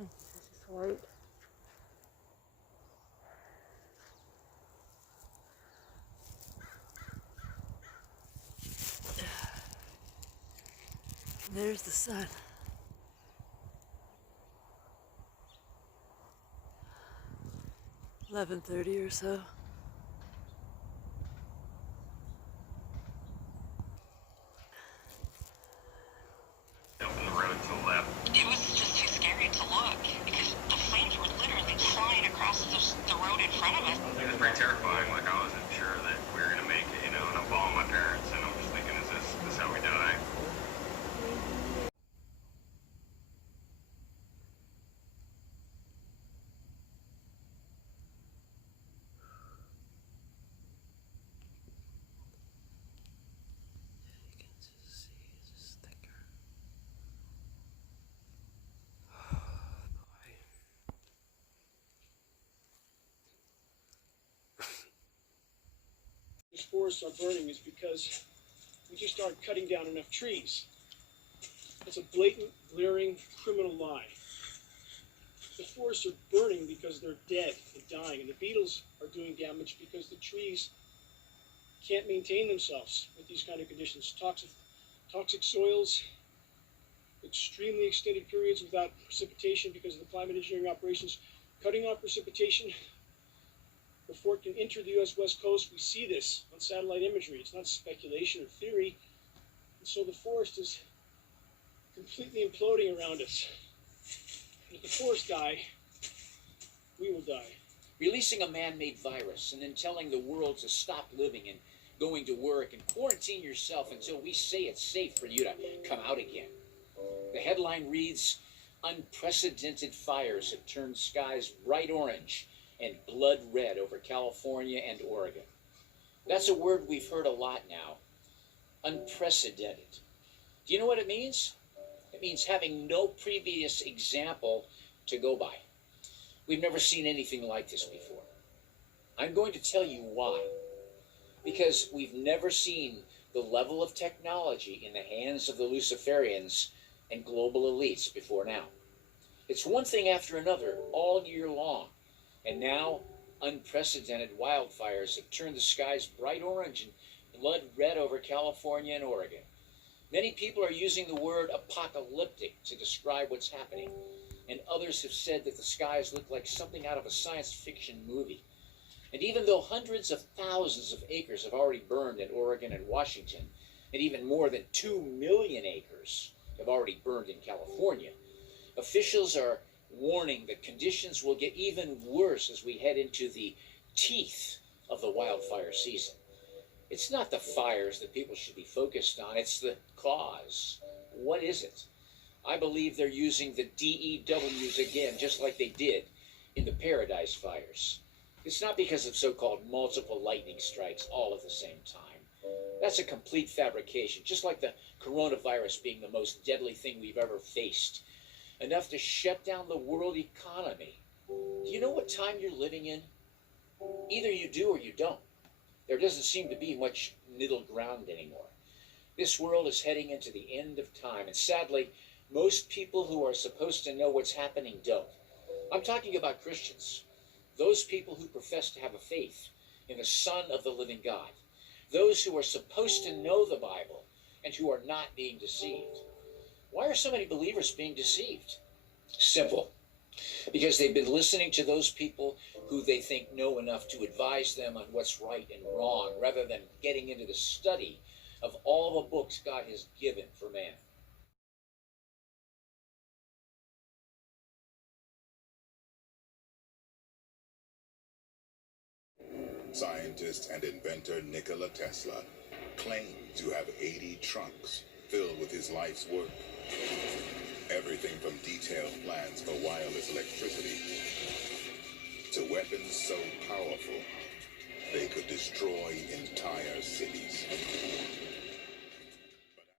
This is white. There's the sun. 11:30 or so. Up in the road to the left. It was just too scary to look because the flames were literally flying across the road in front of us. It was pretty terrifying. Like, I wasn't sure that we were gonna make it, you know, and I'm following my parents, and I'm just thinking, is this how we die? You can just see it's just thicker. Oh boy. These forests are burning is because we just aren't cutting down enough trees. It's a blatant, glaring, criminal lie. The forests are burning because they're dead and dying, and the beetles are doing damage because the trees can't maintain themselves with these kind of conditions. Toxic soils, extremely extended periods without precipitation because of the climate engineering operations, cutting off precipitation before it can enter the U.S. West Coast. We see this on satellite imagery. It's not speculation or theory. And so the forest is completely imploding around us. And if the forests die, we will die. Releasing a man-made virus and then telling the world to stop living and going to work and quarantine yourself until we say it's safe for you to come out again. The headline reads, "Unprecedented fires have turned skies bright orange and blood red over California and Oregon." That's a word we've heard a lot now. Unprecedented. Do you know what it means? It means having no previous example to go by. We've never seen anything like this before. I'm going to tell you why. Because we've never seen the level of technology in the hands of the Luciferians and global elites before now. It's one thing after another all year long. And now, unprecedented wildfires have turned the skies bright orange and blood red over California and Oregon. Many people are using the word apocalyptic to describe what's happening. And others have said that the skies look like something out of a science fiction movie. And even though hundreds of thousands of acres have already burned in Oregon and Washington, and even more than 2 million acres have already burned in California, officials are warning that conditions will get even worse as we head into the teeth of the wildfire season. It's not the fires that people should be focused on, it's the cause. What is it? I believe they're using the DEWs again, just like they did in the Paradise fires. It's not because of so-called multiple lightning strikes all at the same time. That's a complete fabrication, just like the coronavirus being the most deadly thing we've ever faced. Enough to shut down the world economy. Do you know what time you're living in? Either you do or you don't. There doesn't seem to be much middle ground anymore. This world is heading into the end of time, and sadly, most people who are supposed to know what's happening don't. I'm talking about Christians. Those people who profess to have a faith in the Son of the living God. Those who are supposed to know the Bible and who are not being deceived. Why are so many believers being deceived? Simple. Because they've been listening to those people who they think know enough to advise them on what's right and wrong, rather than getting into the study of all the books God has given for man. Scientist and inventor Nikola Tesla claimed to have 80 trunks filled with his life's work. Everything from detailed plans for wireless electricity to weapons so powerful they could destroy entire cities.